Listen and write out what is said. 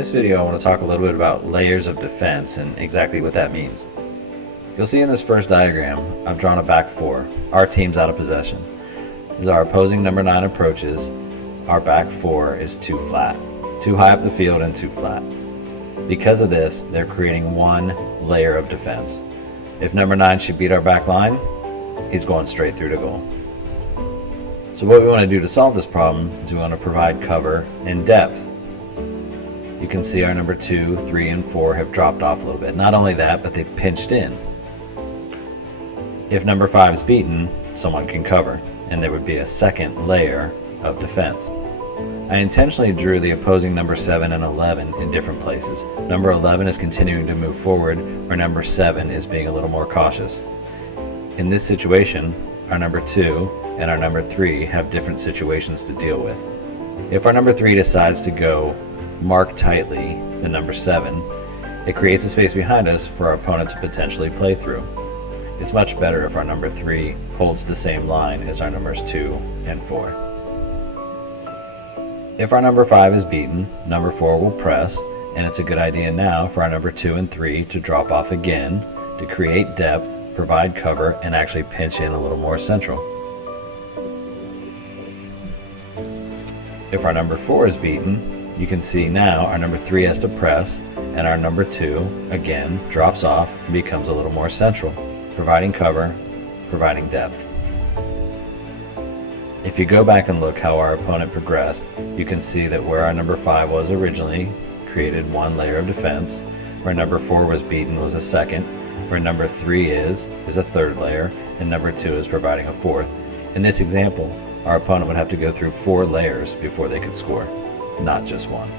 this video I want to talk a little bit about layers of defense and exactly what that means. You'll see in this first diagram, I've drawn a back four. Our team's out of possession. As our opposing number 9 approaches, our back four is too flat, too high up the field and too flat. Because of this, they're creating one layer of defense. If number 9 should beat our back line, he's going straight through to goal. So what we want to do to solve this problem is we want to provide cover and depth. You can see our number 2, 3, and 4 have dropped off a little bit. Not only that, but they've pinched in. If number 5 is beaten, someone can cover, and there would be a second layer of defense. I intentionally drew the opposing number 7 and 11 in different places. Number 11 is continuing to move forward, where number 7 is being a little more cautious. In this situation, our number 2 and our number 3 have different situations to deal with. If our number 3 decides to go mark tightly the number 7, it creates a space behind us for our opponent to potentially play through. It's much better if our number 3 holds the same line as our numbers 2 and 4. If our number 5 is beaten, number 4 will press, and it's a good idea now for our number 2 and 3 to drop off again to create depth, provide cover, and actually pinch in a little more central. If our number 4 is beaten, you can see now our number 3 has to press, and our number 2 again drops off and becomes a little more central, providing cover, providing depth. If you go back and look how our opponent progressed, you can see that where our number 5 was originally created one layer of defense, where number 4 was beaten was a second, where number 3 is a third layer, and number 2 is providing a fourth. In this example, our opponent would have to go through 4 layers before they could score, not just one.